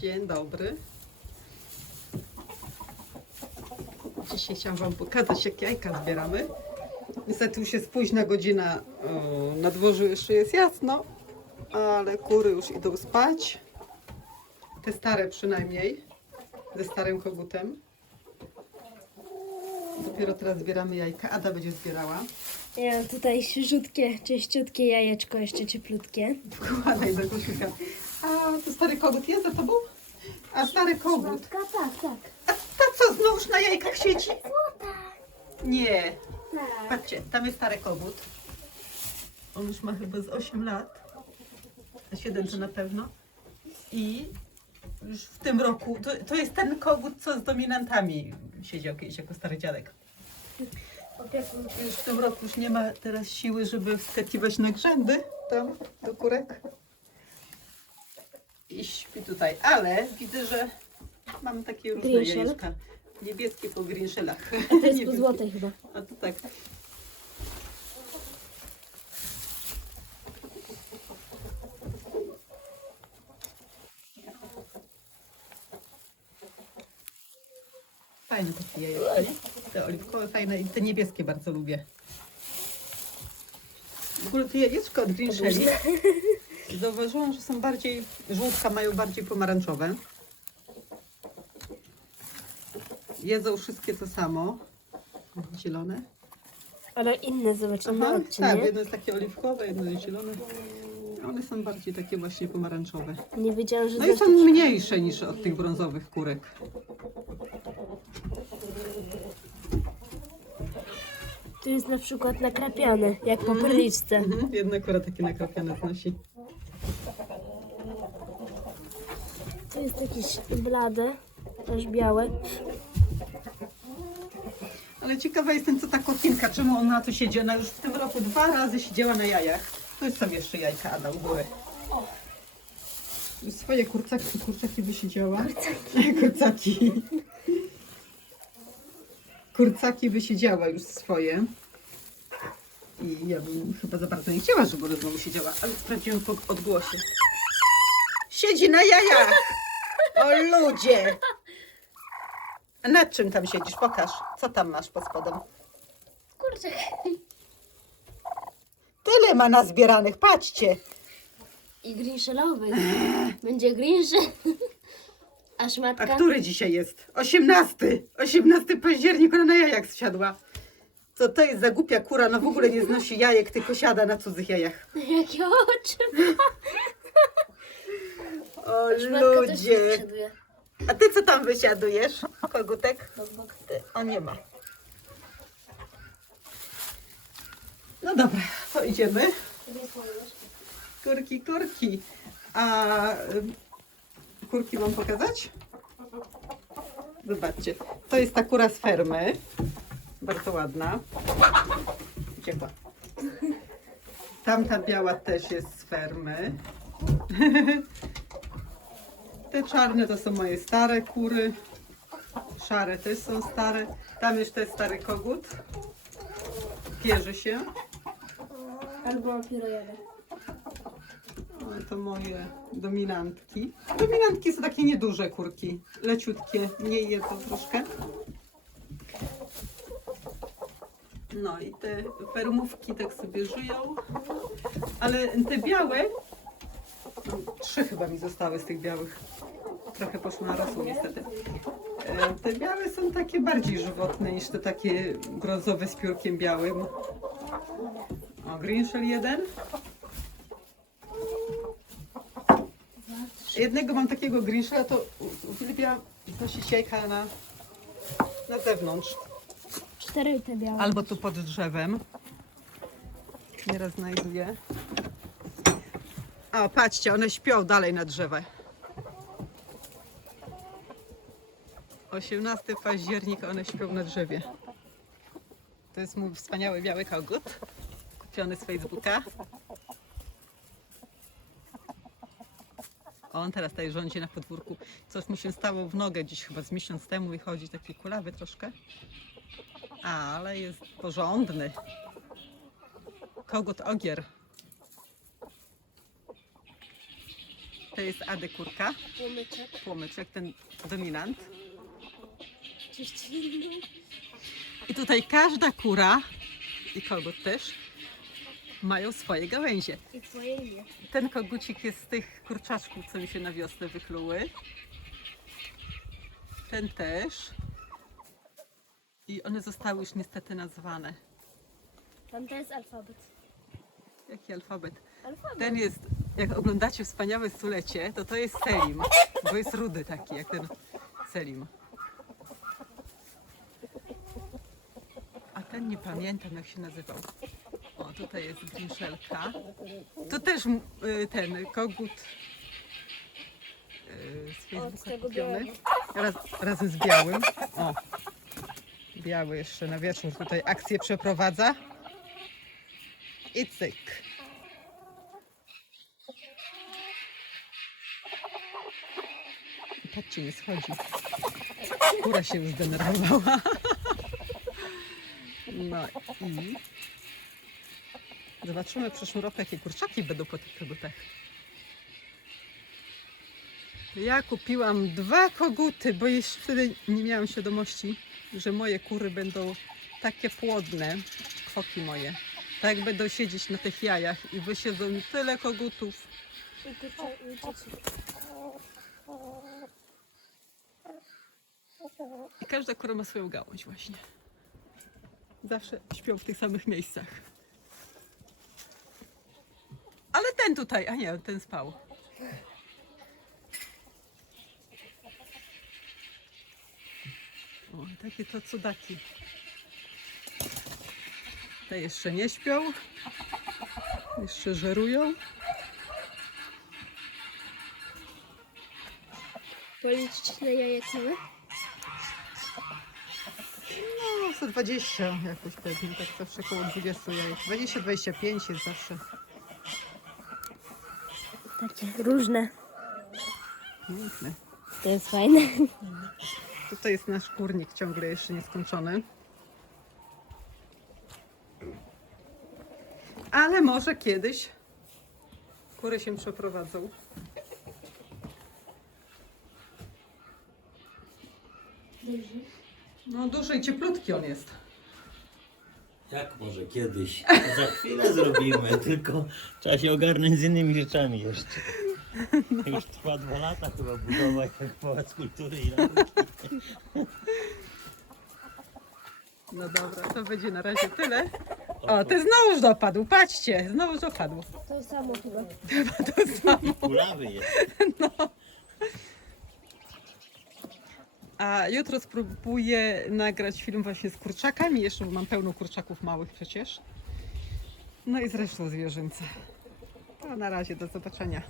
Dzień dobry. Dzisiaj chciałam Wam pokazać, jak jajka zbieramy. Niestety już jest późna godzina, na dworzu jeszcze jest jasno, ale kury już idą spać. Te stare przynajmniej, ze starym kogutem. Dopiero teraz zbieramy jajka. Ada będzie zbierała. Ja mam tutaj świeżutkie, czyściutkie jajeczko, jeszcze cieplutkie. Wkładaj do koszyka. A to stary kogut jest za tobą? A stary kogut. tak, tak. A ta co znowuż na jajkach siedzi? Złota. Nie. Tak. Patrzcie, tam jest stary kogut. On już ma chyba z 8 lat. A 7 to na pewno. I już w tym roku, to, to jest ten kogut, co z dominantami siedział kiedyś jako stary dziadek. Już w tym roku już nie ma teraz siły, żeby wskakiwać na grzędy tam do kurek. I śpi tutaj, ale widzę, że mam takie różne jajeczka. Niebieskie po greenshellach. A to jest po złotej chyba. A to tak. Fajne takie jajeczka, nie? Te oliwkowe fajne i te niebieskie bardzo lubię. W ogóle te jajeczka od Green Shelly zauważyłam, że są bardziej, żółtka mają bardziej pomarańczowe. Jedzą wszystkie to samo. Zielone. Ale inne, zobacz, na Aha, oczy, tak, nie? jedno jest takie oliwkowe, jedno jest zielone. One są bardziej takie właśnie pomarańczowe. Nie wiedziałam, że No i są mniejsze niż od tych brązowych kurek. Tu jest na przykład nakrapiane, jak po perliczce. Mhm, jedna kura takie nakrapiane znosi. Tu jest jakieś blade, aż białe. Ale ciekawa jestem, co ta kotinka, czemu ona tu siedzi. Ona już w tym roku dwa razy siedziała na jajach. Tu są jeszcze jajka, Ada, u góry. Swoje kurcaki, kurczaki wysiedziała. Kurcaki. kurcaki. Kurcaki wysiedziała już swoje. I ja bym chyba za bardzo nie chciała, żeby ona znowu siedziała, ale sprawdziłem po odgłosie. Siedzi na jajach! O ludzie! A nad czym tam siedzisz? Pokaż. Co tam masz pod spodem? Kurczę. Tyle ma nazbieranych, patrzcie. I grinszelowy. Będzie grinszel. A A szmatka? który dzisiaj jest? 18. 18 październik, ona na jajach zsiadła. Co to jest za głupia kura? No w ogóle nie znosi jajek, tylko siada na cudzych jajach. Jakie oczy O ludzie. A ty co tam wysiadujesz? Kogutek? Ty, o nie ma. No dobra, to idziemy. Kurki, kurki. A kurki wam pokazać? Zobaczcie. To jest ta kura z fermy. Bardzo ładna. Uciekła. Tamta biała też jest z fermy. Te czarne to są moje stare kury. Szare też są stare. Tam jeszcze jest stary kogut. Pierze się. Albo pirojada. Ale To moje dominantki. Dominantki są takie nieduże kurki. Leciutkie. Mniej jedzą troszkę. No i te permówki tak sobie żyją. Ale te białe, trzy chyba mi zostały z tych białych. Trochę poszło na rosół niestety. E, Te białe są takie bardziej żywotne niż te takie brązowe z piórkiem białym. O, green shell jeden. Jednego mam takiego greenshella, to u- uwielbia nosić jajka na, na zewnątrz. Cztery te białe. Albo tu pod drzewem. Nieraz znajduję. O, patrzcie, one śpią dalej na drzewie. 18 października one śpią na drzewie. To jest mój wspaniały biały kogut. Kupiony z Facebooka. On teraz tutaj rządzi na podwórku. Coś mu się stało w nogę dziś chyba z miesiąc temu i chodzi taki kulawy troszkę. Ale jest porządny. Kogut ogier. To jest adekurka, Płomyczek. płomyczek, ten dominant. I tutaj każda kura i kogut też mają swoje gałęzie. I twoje imię. Ten kogucik jest z tych kurczaczków, co mi się na wiosnę wykluły. Ten też. I one zostały już niestety nazwane. Tam to jest alfabet. Jaki alfabet? Alfabet. Ten jest, jak oglądacie Wspaniałe Stulecie, to to jest Selim, bo jest rudy taki, jak ten Selim. Ten nie pamiętam, jak się nazywał. O, tutaj jest grinszelka. To też y, ten kogut y, z Facebooka kupiony. Raz, razem z białym. O, biały jeszcze na wieczór tutaj akcję przeprowadza. I cyk. Patrzcie, nie schodzi. Kura się już zdenerwowała. No i zobaczymy w przyszłym roku, jakie kurczaki będą po tych kogutach. Ja kupiłam dwa koguty, bo jeszcze wtedy nie miałam świadomości, że moje kury będą takie płodne, koki moje. Tak będą siedzieć na tych jajach i wysiedzą tyle kogutów. I każda kura ma swoją gałąź właśnie. Zawsze śpią w tych samych miejscach. Ale ten tutaj, a nie, ten spał. O, takie to cudaki. Te jeszcze nie śpią. Jeszcze żerują. Policzyć na mamy? No, 120 jakoś pewnie, tak zawsze około 20 jajek. 20-25 jest zawsze. Takie różne. Piękne. To jest fajne. Tutaj jest nasz kurnik ciągle jeszcze nieskończony. Ale może kiedyś kury się przeprowadzą. No duży i cieplutki on jest. Jak może kiedyś? Za chwilę zrobimy, tylko trzeba się ogarnąć z innymi rzeczami jeszcze. Już trwa dwa lata chyba budowa jak Pałac Kultury i Nauki. No dobra, to będzie na razie tyle. O, ten znowu dopadł, patrzcie, znowu dopadł. To samo chyba. Chyba to samo. Kulawy jest. A jutro spróbuję nagrać film właśnie z kurczakami, jeszcze bo mam pełno kurczaków małych przecież. No i zresztą zwierzęce. To na razie, do zobaczenia.